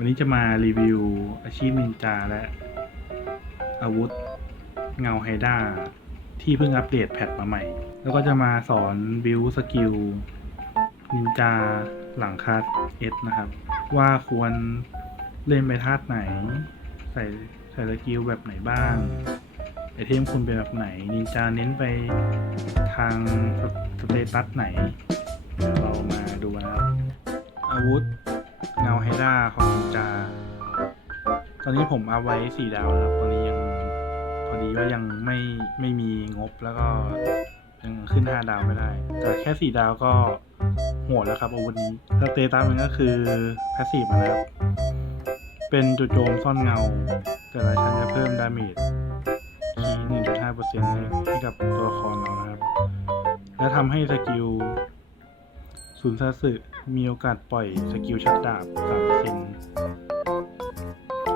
วันนี้จะมารีวิวอาชีพนินจาและอาวุธเงาไฮด้าที่เพิ่งอัปเดตแพทมาใหม่ แล้วก็จะมาสอนบิวสกิลนินจาหลังคาเอสนะครับ ว่าควรเล่นไปธาไหน ใส่ใส่สกิลแบบไหนบ้างไอเทมคุณเป็นแบบไหน นินจาเน้นไปทางสเตตัสไหนเดี๋ยวเรามาดูนะครับอาวุธ เงาไฮด้าของจา ตอนนี้ผมเอาไว้สี่ดาวนะครับ ตอนนี้ยังพอดีว่ายังไม่ไม่มีงบแล้วก็ยังขึ้นห้าดาวไม่ได้ แต่แค่สี่ดาวก็โหดแล้วครับอาวุธนี้สเตตัสมันก็คือแพสซีฟนะครับ เป็นจุดโจมซ่อนเงา แต่ละชั้นจะเพิ่มดาเมจคีหนึ่งจุดห้าเปอร์เซ็นต์ให้กับตัวละครเรานะครับ และทำให้สกิล ศูนย์ซาสึมีโอกาสปล่อยสกิลชักดาบสามซ็น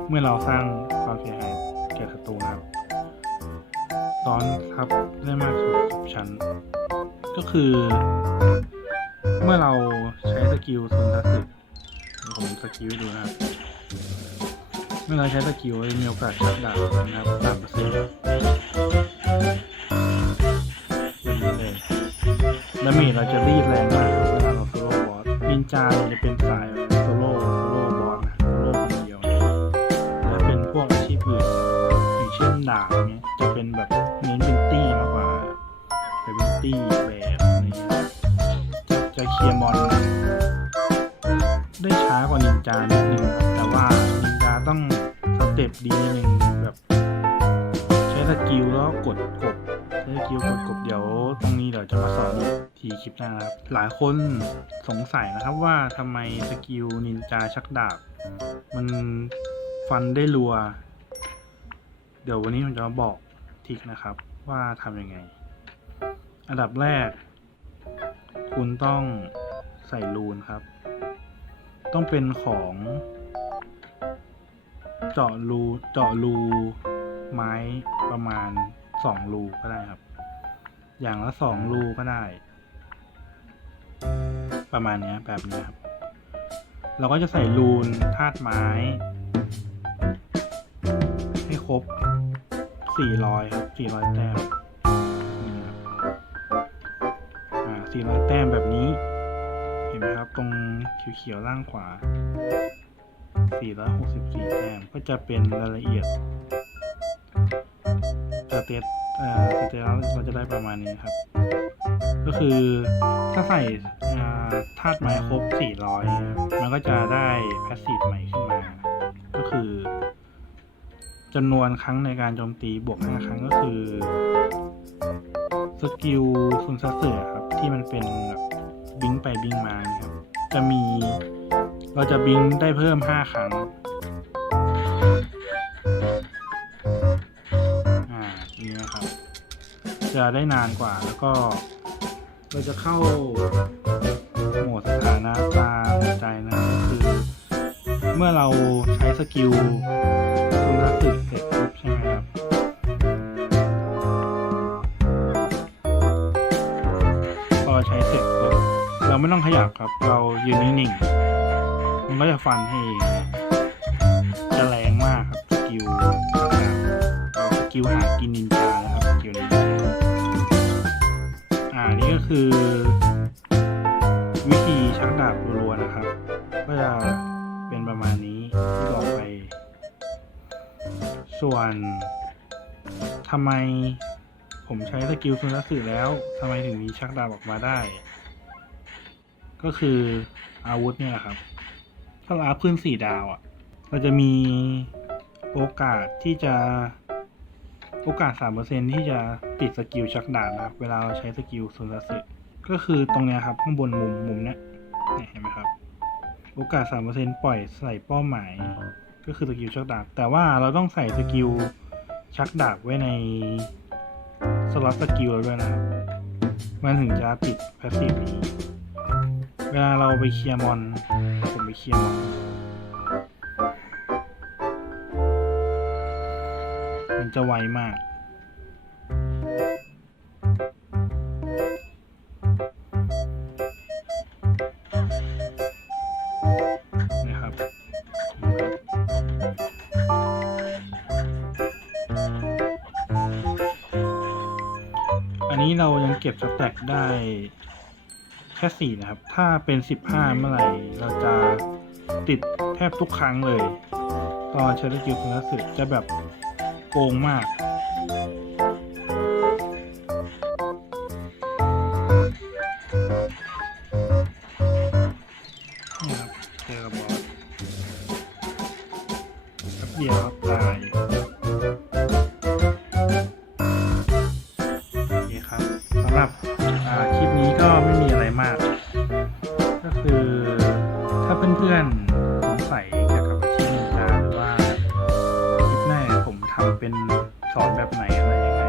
เมื่อเราสร้างความเสียหายแก่ศัตรูนะครับตอนทับได้มากสุด10ชั้น ก็คือ เมื่อเราใช้สกิลศูนย์ซาสึผมสกิลให้ดูนะครับเมื่อเราใช้สกิลมีโอกาสชักดาบนะครับ จานิดนึงครับแต่ว่านินจาต้องสเต็ปดีนิดนึงแบบใช้สกิลแล้วกดกดใช้สกิลกดกดเดี๋ยวตรงนี้เดี๋ยวจะมาสอนทีคลิปหน้าครับหลายคนสงสัยนะครับว่าทำไมสกิลนินจาชักดาบ มันฟันได้รัว เดี๋ยววันนี้ผมจะมาบอกทิกนะครับ ว่าทำยังไง อันดับแรก คุณต้องใส่รูนครับ ต้องเป็นของ เจาะรูเจาะรูไม้ประมาณสองรูก็ได้ครับ อย่างละสองรูก็ได้ ประมาณนี้แบบนี้ครับ เราก็จะใส่รูนธาตุไม้ ให้ครบสี่ร้อยครับสี่ร้อยแต้มนี่นะครับอ่าสี่ร้อยแต้มแบบนี้ ไหมครับ ตรงเขียวๆล่างขวา 464 แต้ม ก็จะเป็นรายละเอียดสเตตเอ่อสเตตเราจะได้ประมาณนี้ครับ ก็คือถ้าใส่ธาตุไม้ครบ 400 มันก็จะได้แพสซีฟใหม่ขึ้นมา ก็คือจำนวนครั้งในการโจมตีบวก 5 ครั้งก็คือ สกิลซุนซาเสือครับ ที่มันเป็นแบบ บิงไปบิงมาครับ จะมี เราจะบิงได้เพิ่ม 5 ครั้งอ่านี่นะครับ จะได้นานกว่าแล้วก็ เราจะเข้าโหมดสถานะตามหัวใจนะก็คือ เมื่อเราใช้สกิลคุณรัสึเสร็จปุ๊บใช่ไหมครับพอใช้เสร็จปุ๊บ เราไม่ต้องขยับครับ เรายืนนิ่งๆ มันก็จะฟันให้เองจะแรงมากครับสกิลเราสกิลหากินนินจานะครับสกิลนี้อ่านี่ก็คือ วิธีชักดาบรัวๆนะครับ ก็จะเป็นประมาณนี้ที่บอกไป ส่วนทำไมผมใช้สกิลซุนรัสึแล้วทำไมถึงมีชักดาบออกมาได้ ก็คืออาวุธเนี่ยครับ ถ้าเราอัพขึ้นสี่ดาวอะ่ะ เราจะมีโอกาสที่จะโอกาสสามเปอร์เซ็นที่จะติดสกิลชักดาบนะครับ เวลาเราใช้สกิลซุนทรัสึก็คือตรงเนี้ยครับ ข้างบนมุมมุมเนี้เนี่ยเห็นไหมครับ โอกาสสามเปอร์เซ็นปล่อยใส่เป้าหมาย ก็คือสกิลชักดาบ แต่ว่าเราต้องใส่สกิลชักดาบไว้ในสล็อตสกิลด้วยนะครับ มันถึงจะติดแพสซีฟนี้ เวลาเราไปเคลียร์มอน ผมไปเคลียร์มอนมันจะไวมากอันนี้เรายังเก็บสแต็กได้ ค่สี่นะครับ ถ้าเป็นสิบห้าเมื่อไหร่เราจะติดแทบทุกครั้งเลย ตอนใช้สกิลคุณสึจะแบบโกงมาก เป็นสอนแบบไหนอะไรยังไง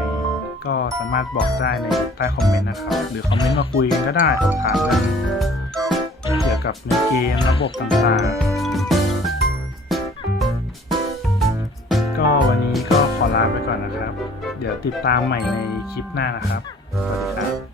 ก็สามารถบอกได้ในใต้คอมเมนต์นะครับ หรือคอมเมนต์มาคุยกันก็ได้สอบถามกันเกี่ยวกับในเกมระบบต่างๆ ก็วันนี้ก็ขอลาไปก่อนนะครับ เดี๋ยวติดตามใหม่ในคลิปหน้านะครับ สวัสดีครับ